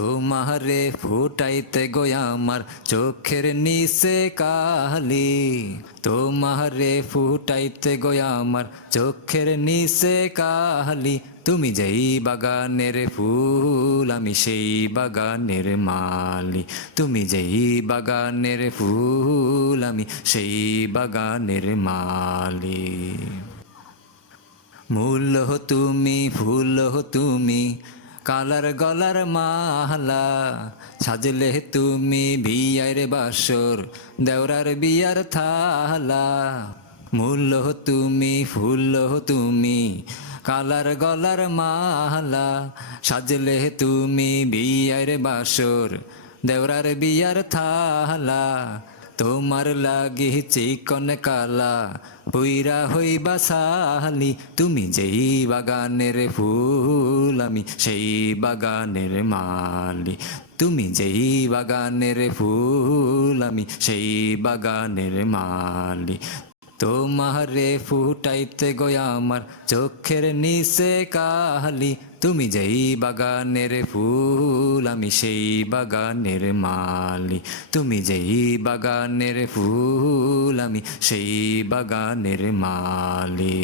তোমারে ফুটাইতে গো আমার চোখের নিচে কালি, তোমারে ফুটাইতে গো আমার চোখের নিচে কালি। তুমি যেই বাগানের ফুল আমি সেই বাগানের মালি, তুমি যেই বাগানের ফুল আমি সেই বাগানের মালি। মূল হো তুমি, ফুল হো তুমি, কালার গলার মালা, সাজলে তুমি বিয়ার বাসর দেওরার বিয়ার থালা। মূল হো তুমি, ফুল হো তুমি, কালার গলার মালা, সাজলে তুমি বিয়ার বাসর দেওরার বিয়ার থালা। তোমার লাগি চিকন কালা পুইরা হইবা সালি, তুমি যেই বাগানের ফুল আমি সেই বাগানের মালি, তুমি যেই বাগানের ফুল আমি সেই বাগানের মালি। তোমারে ফুটাইতে গো আমার চোখের নিচে কালি, তুমি যেই বাগানের ফুল আমি সেই বাগানের মালি, তুমি যেই বাগানের ফুল আমি সেই বাগানের মালি।